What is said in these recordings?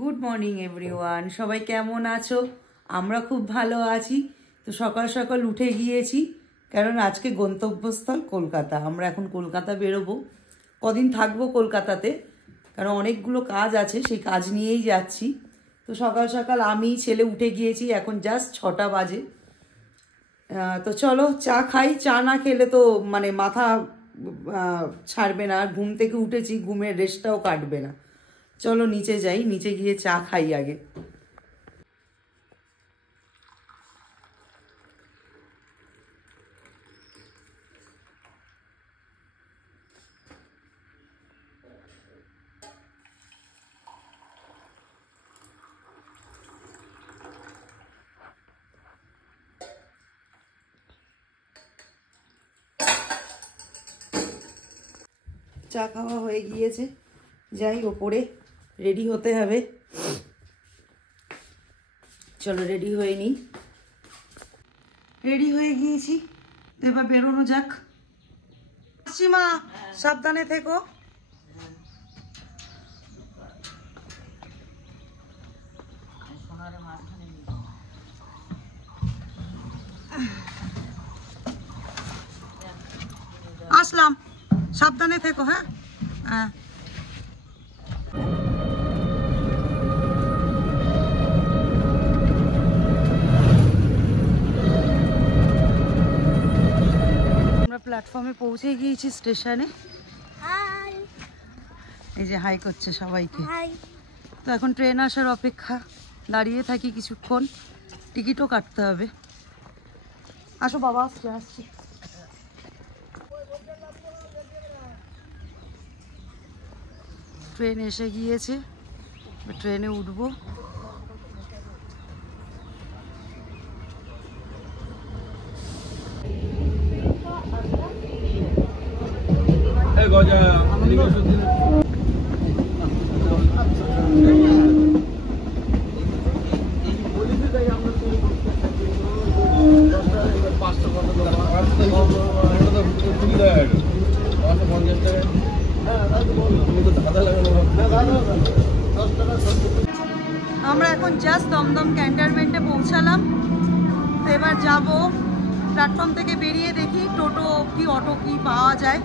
Good morning everyone, সবাই কেমন আছো? আমরা খুব ভালো আছি। তো সকাল সকাল উঠে গিয়েছি, কারণ আজকে গন্তব্যস্থল কলকাতা। আমরা এখন কলকাতা বেরোবো। কদিন থাকবো কলকাতাতে, কারণ অনেকগুলো কাজ আছে, সেই কাজ নিয়েই যাচ্ছি। তো সকাল সকাল আমি ছেলে উঠে গিয়েছি, এখন জাস্ট 6টা বাজে। তো চলো চা খাই। চা না খেলে তো মানে মাথা ছাড়বে না। ঘুম থেকে উঠেছি, ঘুমের রেস্টটাও কাটবে না। চলো নিচে যাই, নিচে গিয়ে চা খাই আগে। চা খাওয়া হয়ে গিয়েছে, যাই ওপরে রেডি হতে হবে। চলো রেডি হয়ে নিই। রেডি হয়ে গিয়েছি, এবার বেরোনো যাক। মা সাবধানে থেকো। আসলাম, সাবধানে থেকো। হ্যাঁ হ্যাঁ। আমরা প্ল্যাটফর্মে পৌঁছে গিয়েছি, স্টেশনে। এই যে হাই করছে সবাইকে। তো এখন ট্রেন আসার অপেক্ষা, দাঁড়িয়ে থাকি কিছুক্ষণ, টিকিটও কাটতে হবে। আসো বাবা, আসছে আসছি। ট্রেন এসে গিয়েছে, ট্রেনে উঠবো। আমরা এখন জাস্ট দমদম ক্যান্টনমেন্টে পৌঁছালাম। তো এবার যাব, প্ল্যাটফর্ম থেকে বেরিয়ে দেখি টোটো কি অটো কি পাওয়া যায়।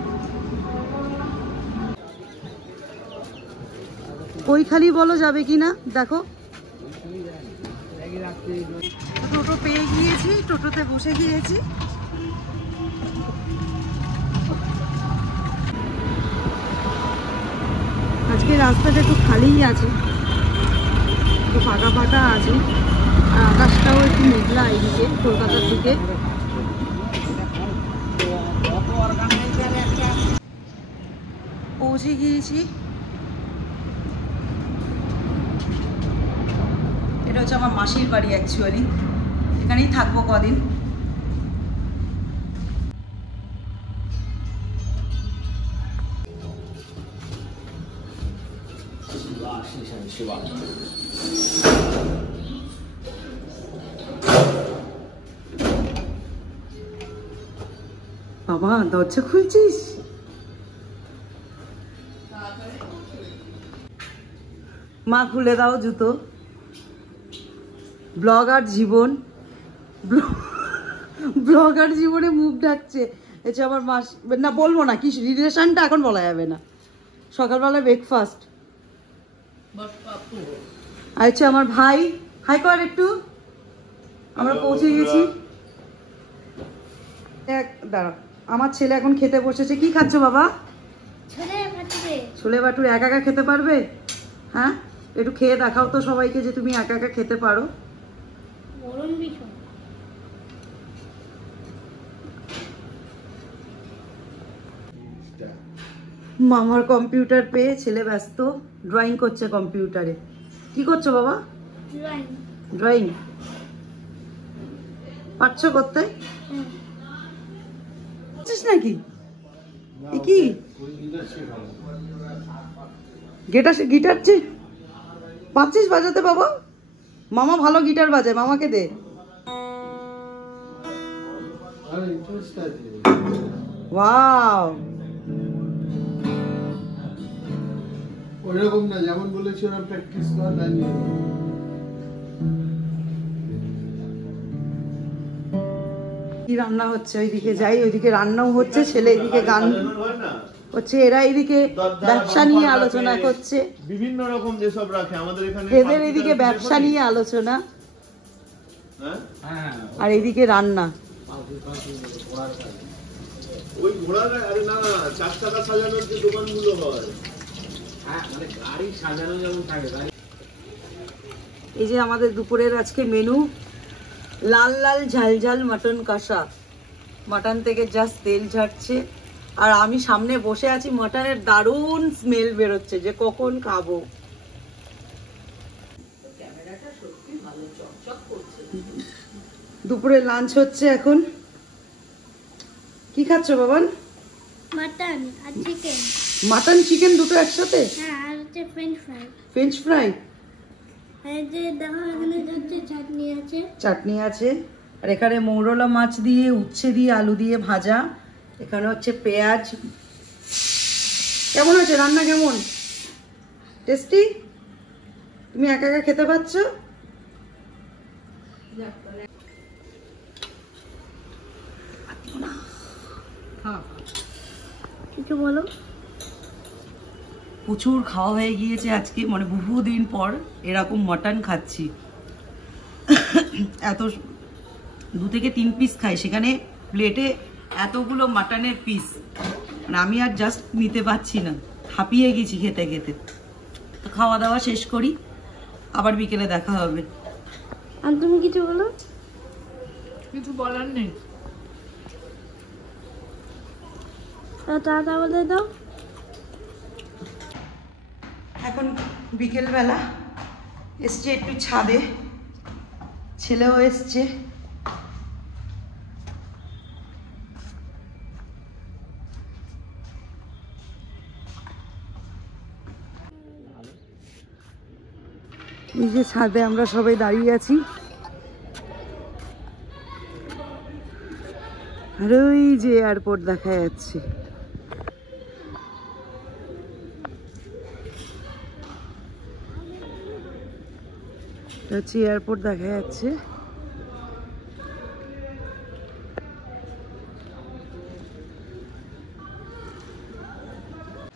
কৈখালি বলো যাবে কিনা দেখো। টোটো পেয়ে গিয়েছি, টোটোতে বসে গিয়েছি। আজকে রাস্তাটা একটু খালিই আছে, একটু ফাঁকা ফাঁকা আছে, আর আকাশটাও একটু মেঘলা এইদিকে কলকাতার দিকে। পৌঁছে গিয়েছি। এটা হচ্ছে আমার মাসির বাড়ি, অ্যাকচুয়ালি এখানেই থাকবো কদিন। বাবা দরজা খুলছিস? মা খুলে দাও জুতো। ব্লগার জীবন, ব্লগার জীবনে মুখ ঢাকছে। এটা আমার মাস না, বলবো না কি রিলেশনটা এখন বলা যাবে না। সকালবেলা ব্রেকফাস্ট। আচ্ছা আমার ভাই, হাই কর একটু। আমরা পৌঁছে গেছি। দাঁড়া, আমার ছেলে এখন খেতে বসেছে। কি খাচ্ছ বাবা? ছোলে বাটুরে। একা একা খেতে পারবে? হ্যাঁ, একটু খেয়ে দেখাও তো সবাইকে যে তুমি একা একা খেতে পারো। মামার কম্পিউটার পেয়ে ছেলে ব্যস্ত, ড্রয়িং করছে কম্পিউটারে। কি করছো বাবা? ড্রয়িং পারছো করতে? নাকি কি গিটার পাচ্ছিস বাজাতে বাবা? মামা ভালো গিটার বাজায়, মামাকে দে। ওয়াও, ওইরকম না, যেমন বলেছি ওরা প্র্যাকটিস কর দাঁড়িয়ে। কি রান্না হচ্ছে ওইদিকে যাই, ওইদিকে রান্নাও হচ্ছে, ছেলে এদিকে গান হচ্ছে, এরা এইদিকে ব্যবসা নিয়ে আলোচনা করছে, বিভিন্ন রকম যেসব রাখে আমাদের এখানে, এদের এদিকে ব্যবসা নিয়ে আলোচনা, আর এইদিকে রান্না। ওই ঘোড়ার, আরে না, 4 টাকা সাজানোর যে দোকানগুলো হয়, মানে গাড়ি সাজানো যেমন থাকে। এই যে আমাদের দুপুরের আজকে মেনু, লাল লাল ঝাল ঝাল মাটন কষা, মাটন থেকে জাস্ট তেল ঝাড়ছে, আর আমি সামনে বসে আছি, মাটনের দারুণ স্মেল বেরোচ্ছে যে কখন খাবো। দুপুরে লাঞ্চ হচ্ছে এখন। কি খাচ্ছ বাবান? মাটন আর চিকেন। মাটন চিকেন দুটো একসাথে? হ্যাঁ, আর হচ্ছে ফ্রেঞ্চ ফ্রাই। ফ্রেঞ্চ ফ্রাই, এই যে দেখো এখানে হচ্ছে চাটনি আছে। চাটনি আছে, আর এখানে মৌরলা মাছ দিয়ে, উচ্ছে দিয়ে, আলু দিয়ে ভাজা, এখানে হচ্ছে পেঁয়াজ। কেমন হয়েছে রান্না? কেমন টেস্টি? তুমি একা একা খেতে পাচ্ছ? কিছু বলো। প্রচুর খাওয়া হয়ে গিয়েছে আজকে, মানে বহুদিন পর এরকম মটন খাচ্ছি। এত 2 থেকে 3 পিস খাই, সেখানে প্লেটে এতগুলো মাটনের পিস, মানে আমি আর জাস্ট নিতে পারছি না, হাঁপিয়ে গেছি খেতে খেতে। তো খাওয়া দাওয়া শেষ করি, আবার বিকেলে দেখা হবে। আর তুমি কিছু বলো। কিছু বলার নেই। টাটা বলে দাও। এখন বিকেলবেলা এসছে একটু ছাদে, ছেলেও এসছে। এই যে ছাদে আমরা সবাই দাঁড়িয়ে আছি, আর ওই যে এয়ারপোর্ট দেখা যাচ্ছে। এয়ারপোর্ট দেখা যাচ্ছে।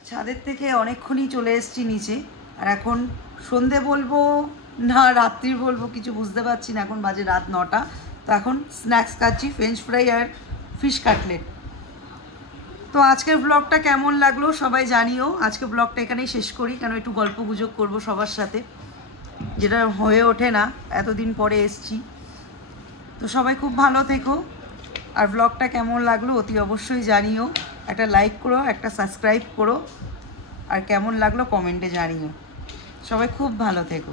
ছাদের থেকে অনেকক্ষণই চলে এসেছি নিচে, আর এখন সন্ধে বলবো না রাত্রি বলবো কিছু বুঝতে পারছি না। এখন বাজে রাত 9টা। তো এখন স্ন্যাক্স খাচ্ছি, ফ্রেঞ্চ ফ্রাই আর ফিশ কাটলেট। তো আজকের ব্লগটা কেমন লাগলো সবাই জানিও। আজকে ব্লগটা এখানেই শেষ করি, কেন একটু গল্প গুজব করবো সবার সাথে, যেটা হয়ে ওঠে না, এতদিন পরে এসছি। তো সবাই খুব ভালো থেকো, আর ব্লগটা কেমন লাগলো অতি অবশ্যই জানিও। একটা লাইক করো, একটা সাবস্ক্রাইব করো, আর কেমন লাগলো কমেন্টে জানিও। সবাই খুব ভালো থেকো।